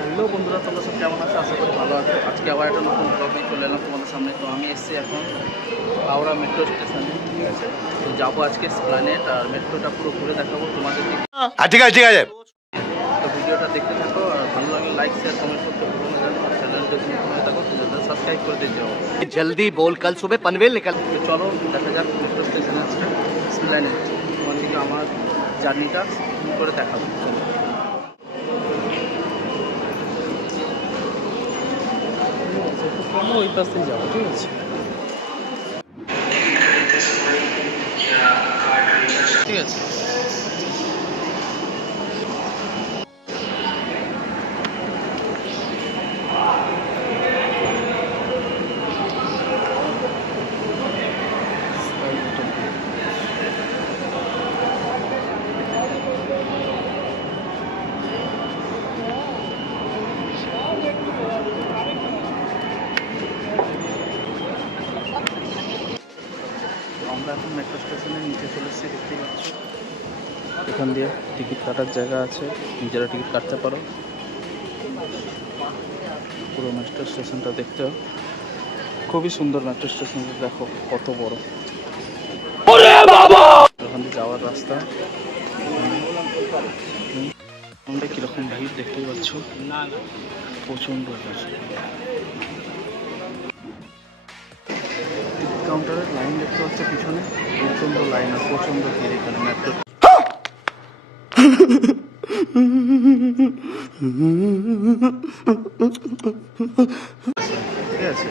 Hello বন্ধুরা, তোমরা সব কেমন আছো? আশা করি ভালো আছো। আজকে আবার একটা নতুন ব্লগ নিয়ে চলে এলাম তোমাদের সামনে। তো আমি এসেছি এখন হাওড়া মেট্রো স্টেশনে, ঠিক আছে? তো যাবো আজকে এসপ্ল্যানেড, আর মেট্রোটা পুরো ঘুরে দেখাবো তোমাদেরকে। ঠিক আছে ঠিক আছে। তো ভিডিওটা দেখতে থাকো, আর ভালো লাগলে লাইক শেয়ার কমেন্ট করতে ভুলো না যেন। আর চ্যানেল যদি নতুন হয়ে থাকো চ্যানেলটা সাবস্ক্রাইব করে দিতে হবে। जल्दी बोल, कल सुबह पनवेल निकल। তো চলো দেখা যাক মেট্রো স্টেশন আছে এসপ্ল্যানেড। তোমার থেকে আমার জার্নিটা শুরু করে দেখাবো। চলো। ওই পাশ থেকে যাবো, ঠিক আছে? ঠিক আছে। আমরা এখন মেট্রো স্টেশনের নিচে চলে এসেছি, দেখতেই পাচ্ছ। এখান দিয়ে টিকিট কাটার জায়গা আছে, নিজেরা টিকিট কাটতে পারো। পুরো মেট্রো স্টেশনটা দেখতে খুবই সুন্দর। মেট্রো স্টেশনটা দেখো কত বড়। ওখান দিয়ে যাওয়ার রাস্তা। আমরা কীরকম ভিড় দেখতেই পাচ্ছ, প্রচণ্ড ভিড়। টিকিট কাউন্টারের লাইন দেখতে পাচ্ছ পিছনে, প্রচণ্ড লাইন আর প্রচণ্ড ভিড় এখানে মেট্রো। ঠিক আছে,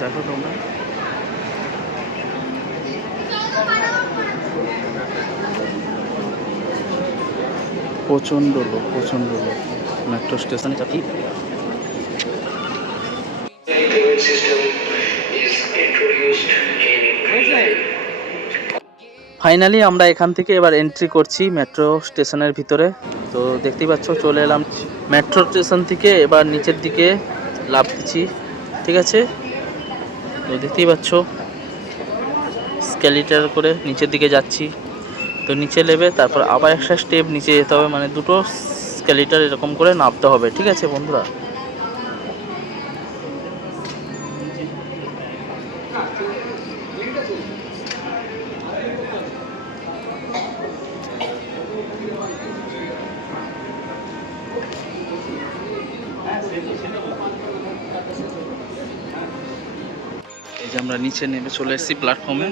দেখো তোমরা। প্রচণ্ড লোক মেট্রো স্টেশনে যাচ্ছি। ফাইনালি আমরা এখান থেকে এবার এন্ট্রি করছি মেট্রো স্টেশনের ভিতরে। তো দেখতেই পাচ্ছ চলে এলাম মেট্রো স্টেশন থেকে। এবার নিচের দিকে লাফ দিচ্ছি, ঠিক আছে? তো দেখতেই পাচ্ছ স্কেলিটার করে নিচের দিকে যাচ্ছি। তো নিচে নেবে, তারপর আবার একটা স্টেপ নিচে যেতে হবে, মানে দুটো স্কেলিটার এরকম করে নামতে হবে, ঠিক আছে বন্ধুরা? এই যে আমরা নিচে নেমে চলে এসেছি প্ল্যাটফর্মে।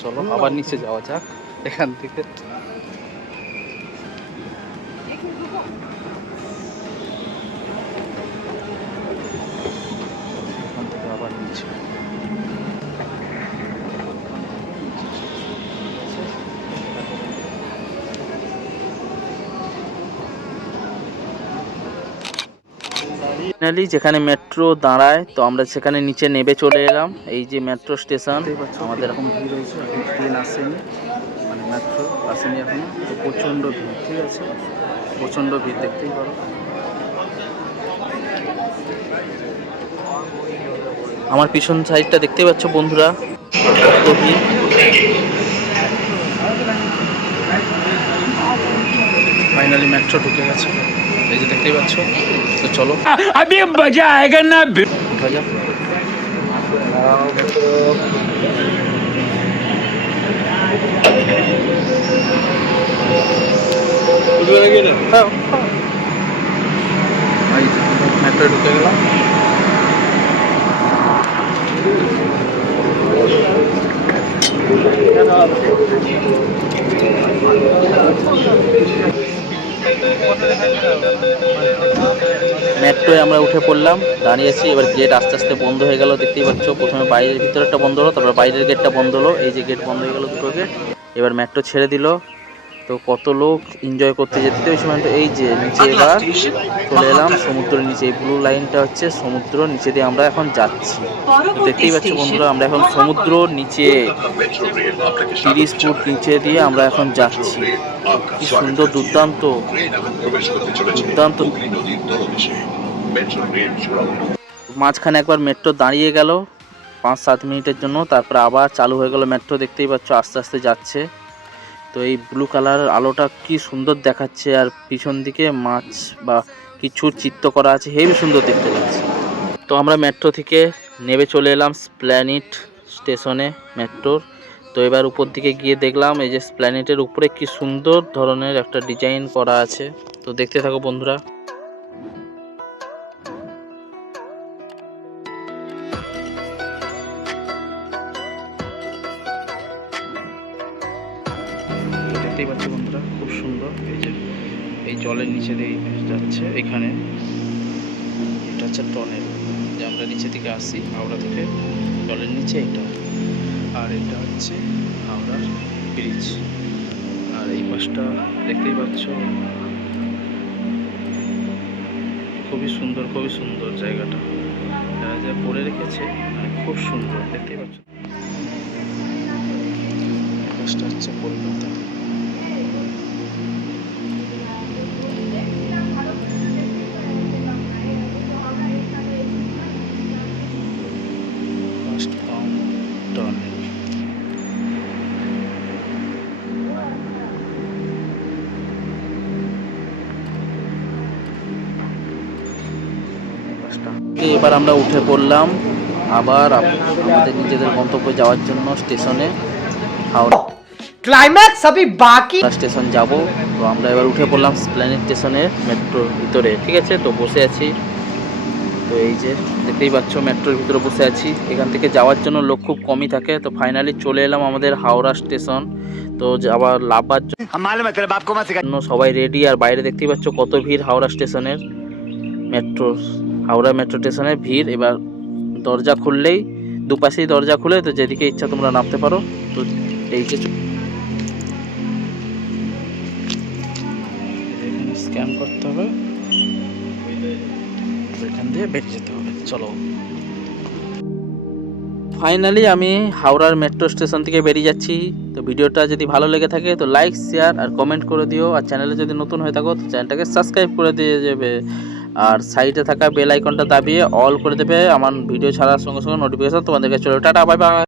চলো আবার নিচে যাওয়া যাক এখান থেকে। আবার নিচে ফাইনালি যেখানে মেট্রো দাঁড়ায়, তো আমরা সেখানে নিচে নেমে চলে এলাম। এই যে মেট্রো স্টেশন, আমাদের এরকম ভিড় হয়েছে, এখন ট্রেন আসেনি, মানে মেট্রো আসেনি এখনো। তো প্রচণ্ড ভিড়, ঠিক আছে? প্রচণ্ড ভিড় দেখতেই পারো। আমার পিছন সাইডটা দেখতে পাচ্ছ বন্ধুরা, কত ভিড়। ফাইনালি মেট্রো ঢুকে গেছে, এই যে দেখতেই পাচ্ছ। তো চলো अभी मजा आएगा ना। উঠা যাক। মেট্রো ঢুকে গেলাম। মেট্রোয় আমরা উঠে পড়লাম, দাঁড়িয়েছি। এবার গেট আস্তে আস্তে বন্ধ হয়ে গেল, দেখতেই পাচ্ছ। প্রথমে বাইরের ভিতরটা বন্ধ হলো, তারপর বাইরের গেটটা বন্ধ হলো। এই যে গেট বন্ধ হয়ে গেল, দুটো গেট। এবার মেট্রো ছেড়ে দিল। তো কত লোক এনজয় করতে যেতে ওই সময়। এই যে নিচে এবার চলে এলাম সমুদ্রের নিচে, এই ব্লু লাইনটা হচ্ছে সমুদ্র, নিচে দিয়ে আমরা এখন যাচ্ছি। তো দেখতেই পাচ্ছ বন্ধুরা, আমরা এখন সমুদ্র নিচে 30 ফুট নিচে দিয়ে আমরা এখন যাচ্ছি। কি সুন্দর, দুর্দান্ত দুর্দান্ত। মাঝখানে একবার মেট্রো দাঁড়িয়ে গেল 5-7 মিনিটের জন্য, তারপর আবার চালু হয়ে গেল মেট্রো। দেখতেই পাচ্ছ আস্তে আস্তে যাচ্ছে। তো এই ব্লু কালার আলোটা কি সুন্দর দেখাচ্ছে, আর পিছন দিকে মাছ বা কিছুর চিত্র করা আছে, হেবি সুন্দর দেখতে লাগছে। তো আমরা মেট্রো থেকে নেমে চলে এলাম স্প্ল্যানেড স্টেশনে মেট্রোর। তো এবার উপর দিকে গিয়ে দেখলাম এই যে স্প্ল্যানেডের উপরে কি সুন্দর ধরনের একটা ডিজাইন করা আছে। তো দেখতে থাকো বন্ধুরা। দেখতেই পাচ্ছ বন্ধুরা, খুব সুন্দর। এই যে এই জলের নিচে দিয়ে যাচ্ছে, এখানে এটা হচ্ছে টনেল, যে আমরা নিচে থেকে আসি হাওড়া থেকে, জলের নিচে এটা। আর এটা হচ্ছে হাওড়ার ব্রিজ। আর এই পাশটা দেখতেই পাচ্ছ, খুবই সুন্দর, খুবই সুন্দর জায়গাটা, যারা যা করে রেখেছে মানে খুব সুন্দর। দেখতেই পাচ্ছ এই পাশটা হচ্ছে কলকাতা। এবার আমরা উঠে পড়লাম আবার আমাদের নিজেদের গন্তব্যে যাওয়ার জন্য স্টেশনে, হাওড়া ক্লাইম্যাক্স अभी बाकी স্টেশন যাব। তো আমরা এবার উঠে পড়লাম স্প্ল্যানেড স্টেশনের মেট্রোর ভিতরে, ঠিক আছে। তো বসে আছি, তো এই যে দেখতেই পাচ্ছ মেট্রোর ভিতরে বসে আছি। এখান থেকে যাওয়ার জন্য লোক খুব কমই থাকে। তো ফাইনালি চলে এলাম আমাদের হাওড়া স্টেশন। তো আবার লাভবার জন্য সবাই রেডি। আর বাইরে দেখতেই পাচ্ছ কত ভিড় হাওড়া স্টেশনের, হাওড়া মেট্রো স্টেশনের ভিড়। এবার দরজা খুললেই, দুপাশেই দরজা খুলে, তো যেদিকে ইচ্ছা তোমরা নামতে পারো। তো এই যে এখানে স্ক্যান করতে হবে, এখান দিয়ে বেরিয়ে যেতে হবে। চলো, ফাইনালি আমি হাওড়ার মেট্রো স্টেশন থেকে বেরিয়ে যাচ্ছি। তো ভিডিওটা যদি ভালো লেগে থাকে তো লাইক, শেয়ার আর কমেন্ট করে দিও। আর চ্যানেলে যদি নতুন হয়ে থাকো তো চ্যানেলটাকে সাবস্ক্রাইব করে দিয়ে যাবে। আর সাইডে থাকা বেল আইকনটা দাবিয়ে অল করে দেবে, আমার ভিডিও ছাড়ার সঙ্গে সঙ্গে নোটিফিকেশন তোমাদেরকে চলে। Tata, bye bye.